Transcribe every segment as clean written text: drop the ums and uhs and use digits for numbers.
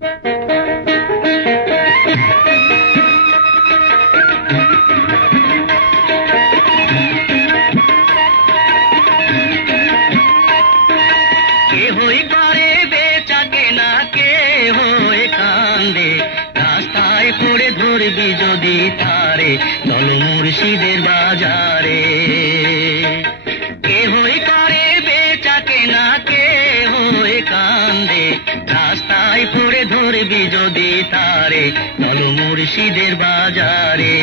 কেহই করে বেচা কেনা, কেহই কান্দে, রাস্তায় পড়ে ধরবি যদি তারে, চল মুর্শিদের বাজারে। কেহই করে বেচা কেনা, কেহই কান্দে, রাস্তায় পড়ে ধরবি যদি তারে, চল মুর্শিদের বাজারে।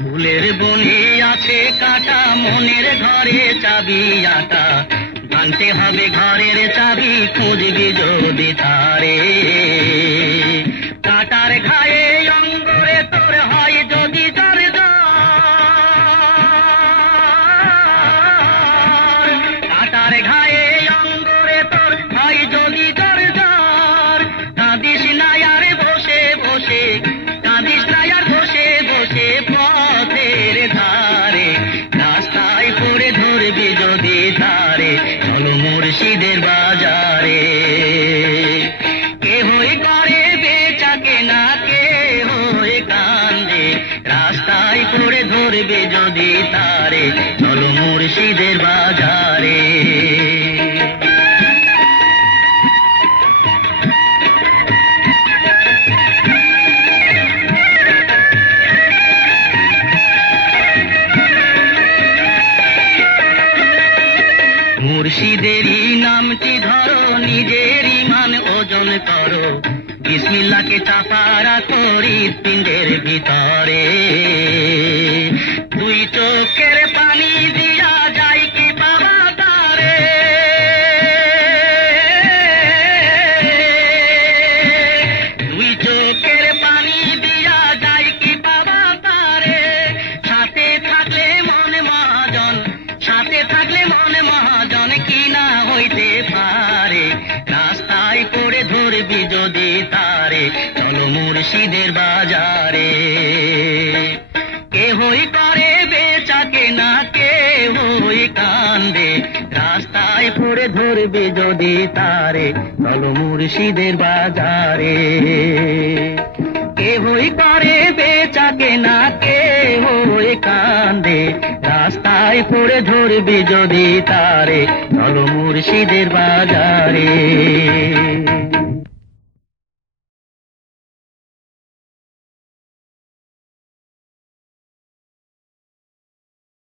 ফুলের বনি আছে কাটা, মনের ঘরে চাবি আটা, ভাঙতে হবে ঘরের চাবি, খুঁজবি যদি তারে। কাটার ঘায়ে অঙ্গরে তোর হয় যদি জ্বর জ্বর, কাটার ঘায়ে অঙ্গরে তোর হয় যদি জ্বর জ্বর, কাঁদিস না আর বসে বসে, কাঁদিস না আর বসে বসে পথের ধারে, রাস্তায় পড়ে ধরবি যদি তারে, চল মুর্শিদের বাজারে। কেহই করে বেচা কেনা, কেহই কান্দে, রাস্তায় পড়ে ধরবি যদি তারে, চল মুর্শিদের বাজারে। মুর্শিদেরই নামটি ধরো, নিজের ইমান ওজন করো, বিসমিল্লাহকে চাপা রাখো হৃৎপিণ্ডের ভিতরে। দুই চোখের পানি দিয়া যায় কি বাবা তারে, দুই চোখের পানি দিয়া যায় কি বাবা তারে, সাথে থাকলে মনে মহাজন, সাথে থাকলে মনে মহাজন, কি না হইতে পারে, রাস্তায় পড়ে ধরবি যদি তারে, চল মুর্শিদের বাজারে। কেহই করে বেচা কেনা, কেহই কান্দে, রাস্তায় পড়ে ধরবি যদি তারে, চল মুর্শিদের বাজারে। কেহই করে বেচা কেনা, কেহই কান্দে, রাস্তায় পড়ে ধরবি যদি তারে, চল মুর্শিদের বাজারে।